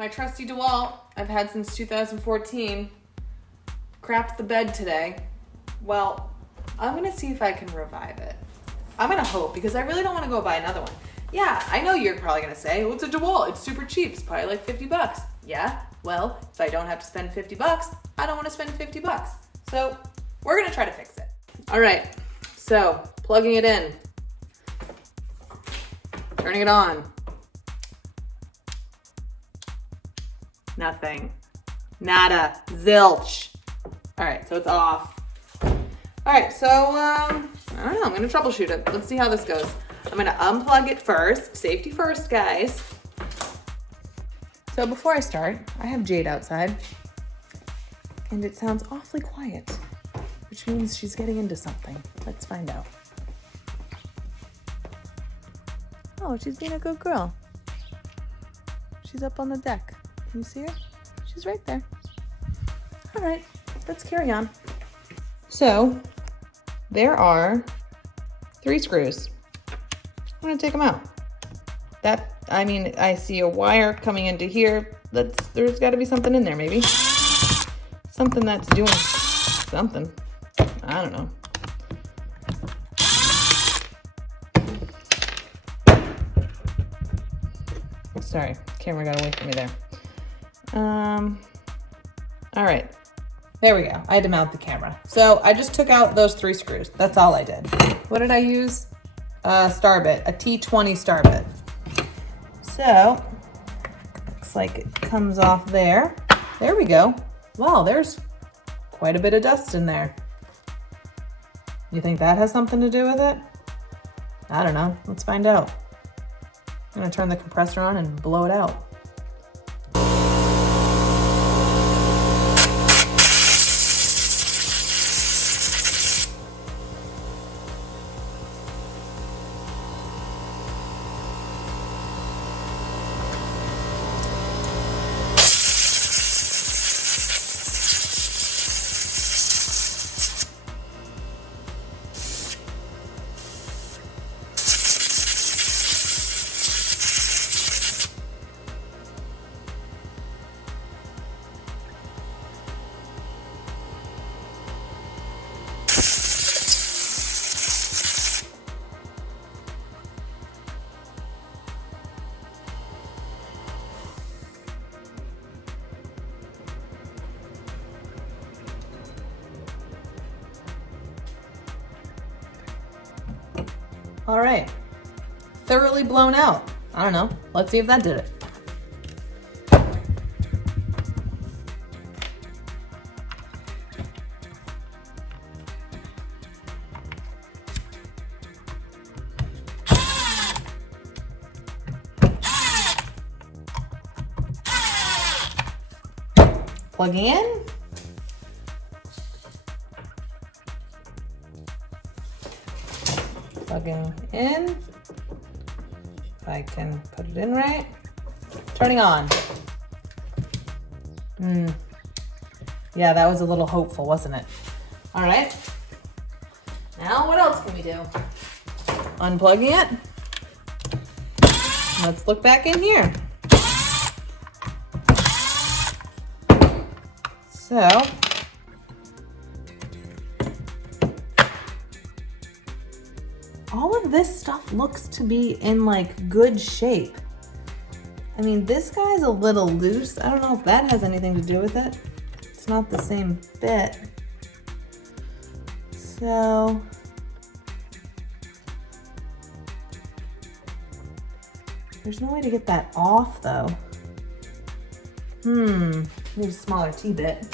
my trusty DeWalt I've had since 2014 crapped the bed today. Well, I'm gonna see if I can revive it. I'm gonna hope, because I really don't want to go buy another one. Yeah, I know you're probably gonna say, well, it's a DeWalt, it's super cheap, it's probably like 50 bucks. Yeah, well, if I don't have to spend 50 bucks, I don't want to spend 50 bucks. So we're gonna try to fix it. All right, so plugging it in, turning it on. Nothing, nada, zilch. All right, so it's off. All right, so I don't know, I'm gonna troubleshoot it. Let's see how this goes. I'm gonna unplug it first, safety first, guys. So before I start, I have Jade outside and it sounds awfully quiet, which means she's getting into something. Let's find out. Oh, she's being a good girl. She's up on the deck. Can you see her? She's right there. All right, let's carry on. So there are 3 screws. I'm gonna take them out. I see a wire coming into here. There's gotta be something in there, maybe. Something that's doing something. I don't know. Sorry, camera got away from me there. All right, there we go. I had to mount the camera. So I just took out those 3 screws. That's all I did. What did I use? Star bit, a T20 star bit. So, looks like it comes off there. There we go. Wow, there's quite a bit of dust in there. You think that has something to do with it? I don't know. Let's find out. I'm gonna turn the compressor on and blow it out. All right, thoroughly blown out. I don't know, let's see if that did it. Plugging in. Plugging in. If I can put it in right. Turning on. Yeah, that was a little hopeful, wasn't it? All right. Now what else can we do? Unplugging it. Let's look back in here. So, all of this stuff looks to be in like good shape. I mean, this guy's a little loose. I don't know if that has anything to do with it. It's not the same bit. So, there's no way to get that off though. Need a smaller T-bit.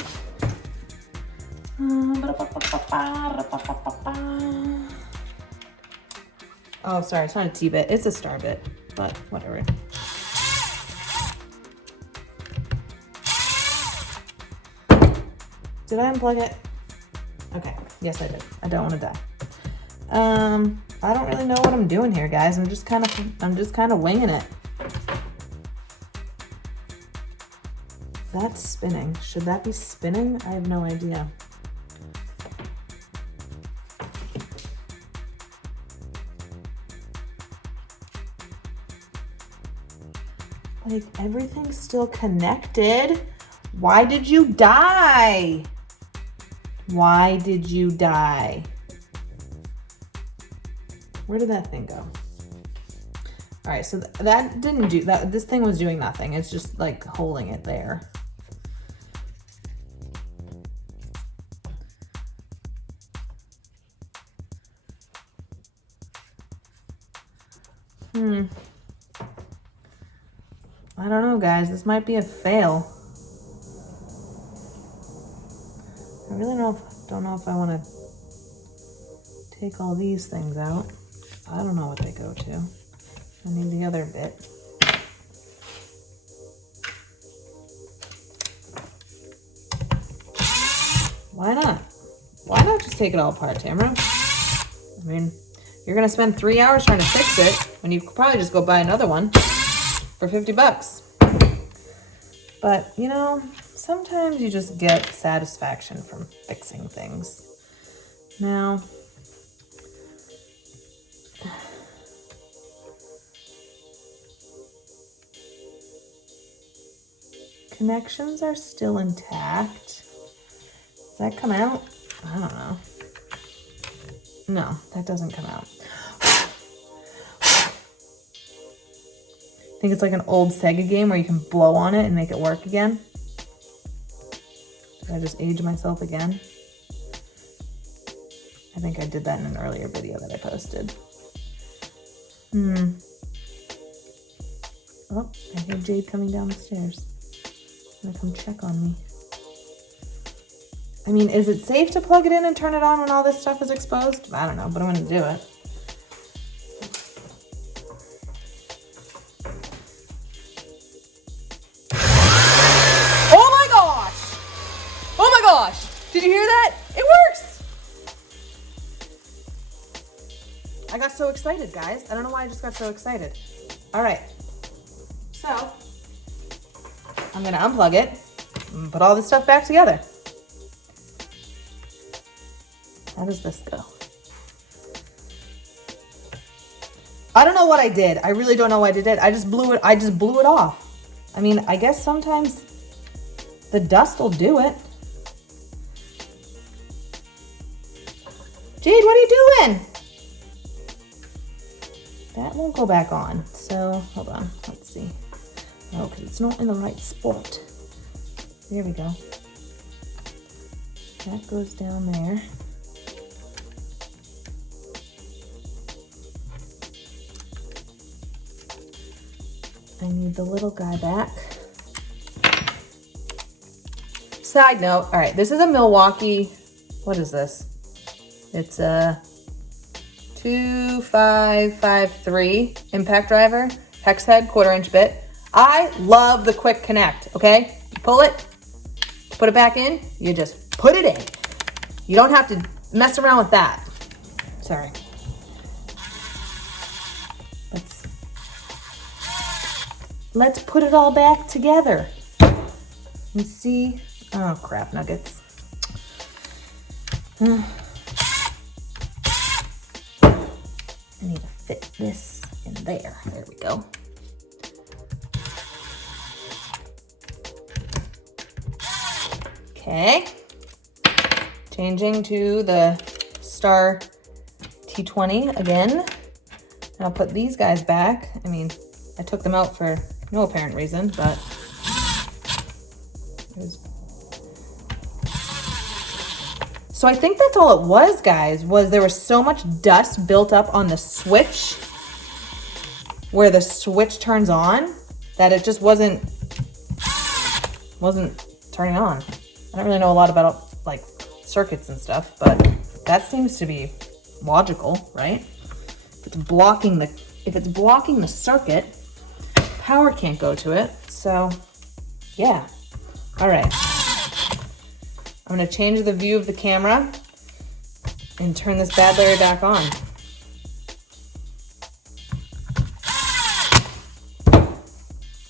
Oh, sorry, it's not a T-bit, it's a star bit, but whatever. Did I unplug it? Okay, yes I did. I don't want to die. I don't really know what I'm doing here, guys. I'm just kind of winging it. That's spinning. Should that be spinning? I have no idea. Like, everything's still connected. Why did you die? Why did you die? Where did that thing go? All right, so that didn't do that. This thing was doing nothing. It's just like holding it there. I don't know, guys. This might be a fail. I really don't know if I want to take all these things out. I don't know what they go to. I need the other bit. Why not? Why not just take it all apart, Tamara? I mean, you're gonna spend 3 hours trying to fix it when you could probably just go buy another one for 50 bucks. But, you know, sometimes you just get satisfaction from fixing things. Now, connections are still intact. Does that come out? I don't know. No, that doesn't come out. I think it's like an old Sega game where you can blow on it and make it work again. Did I just age myself again? I think I did that in an earlier video that I posted. Oh, I hear Jade coming down the stairs. She's gonna come check on me. I mean, is it safe to plug it in and turn it on when all this stuff is exposed? I don't know, but I'm gonna do it. Oh my gosh! Oh my gosh! Did you hear that? It works! I got so excited, guys. I don't know why I just got so excited. All right, so I'm gonna unplug it and put all this stuff back together. How does this go? I don't know what I did. I really don't know what I did. I just blew it off. I mean, I guess sometimes the dust will do it. Jade, what are you doing? That won't go back on. So, hold on. Let's see. Oh, because it's not in the right spot. There we go. That goes down there. I need the little guy back. Side note, all right, this is a Milwaukee, what is this? It's a 2553 impact driver, hex head, 1/4 inch bit. I love the quick connect, okay? You pull it, put it back in, you just put it in. You don't have to mess around with that. Sorry. Let's put it all back together. You see? Oh, crap nuggets. I need to fit this in there. There we go. Okay. Changing to the Star T20 again. And I'll put these guys back. I mean, I took them out for no apparent reason, but it was... So I think that's all it was, guys, was there was so much dust built up on the switch where the switch turns on that it just wasn't turning on. I don't really know a lot about like circuits and stuff, but that seems to be logical, right? If it's blocking the circuit, power can't go to it. So yeah. All right. I'm gonna change the view of the camera and turn this bad Larry back on.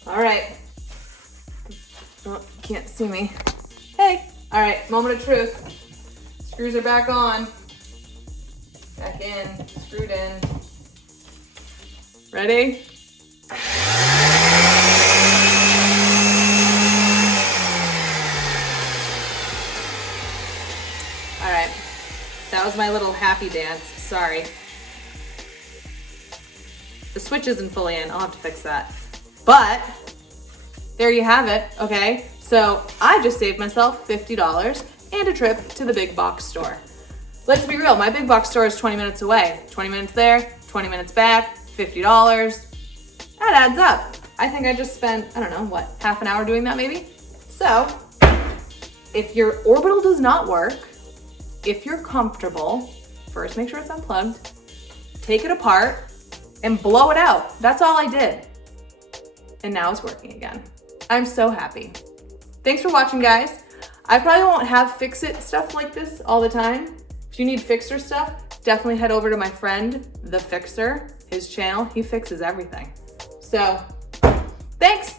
All right. Oh, can't see me. Hey, all right, moment of truth. Screws are back on. Back in, screwed in. Ready? was my little happy dance. Sorry. The switch isn't fully in. I'll have to fix that. But there you have it, okay? So I just saved myself $50 and a trip to the big box store. Let's be real, my big box store is 20 minutes away. 20 minutes there, 20 minutes back, $50. That adds up. I think I just spent, I don't know, what, half an hour doing that maybe? So if your Orbital does not work, if you're comfortable, first make sure it's unplugged, take it apart, and blow it out. That's all I did. And now it's working again. I'm so happy. Thanks for watching, guys. I probably won't have fix-it stuff like this all the time. If you need fixer stuff, definitely head over to my friend, The Fixer, his channel. He fixes everything. So, thanks.